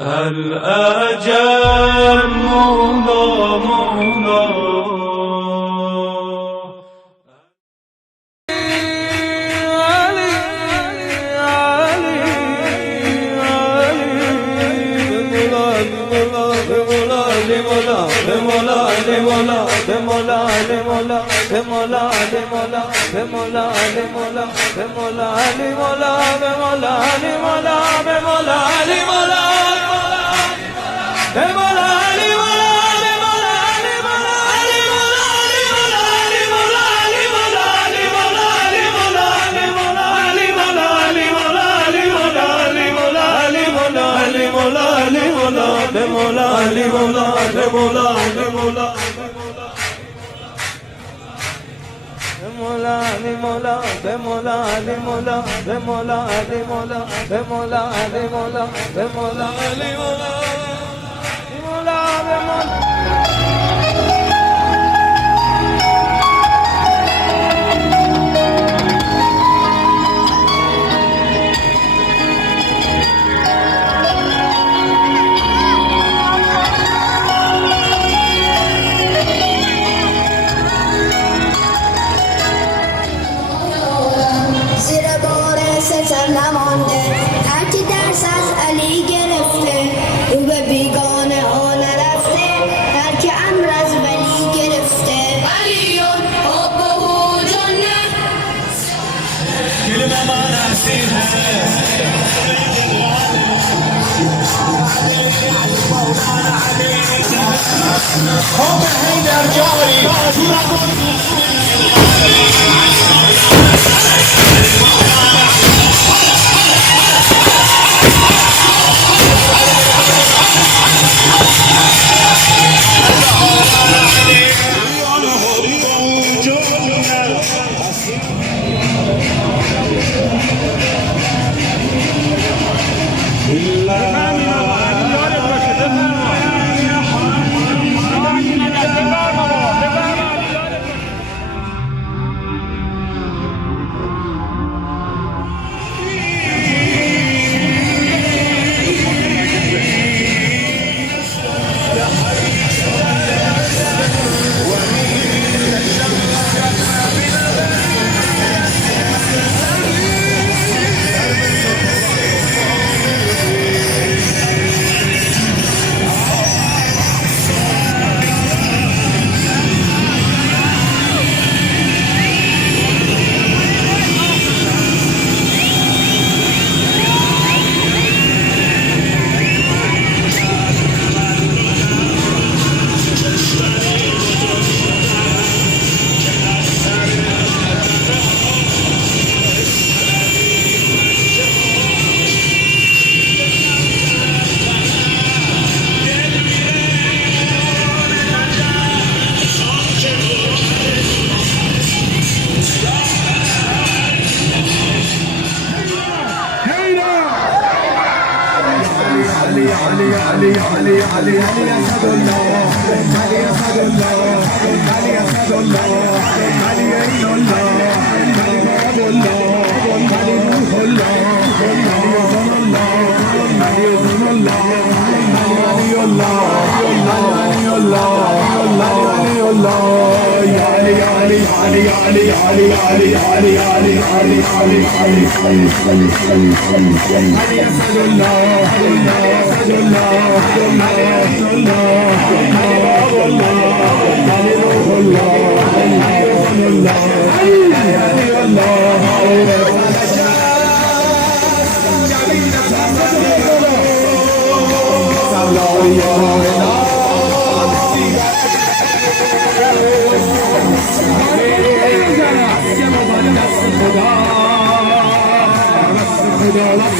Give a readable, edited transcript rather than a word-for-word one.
الأجل مولا مولا نمانده هرچی درس از علی گرفته رو به بیگانه ها نرفته هر که امر از ولی گرفته علیون حبه جنه کلمه من حسین حب حیدر جاری علي علي علي علي أسد الله علي أسد الله علي أسد الله علي عين الله علي باب الله علي روح الله علي يزن الله علي يزن الله علي الله علي الله علي الله يا علي علي علي علي علي علي علي علي علي علي علي علي أسد الله أسد الله خدا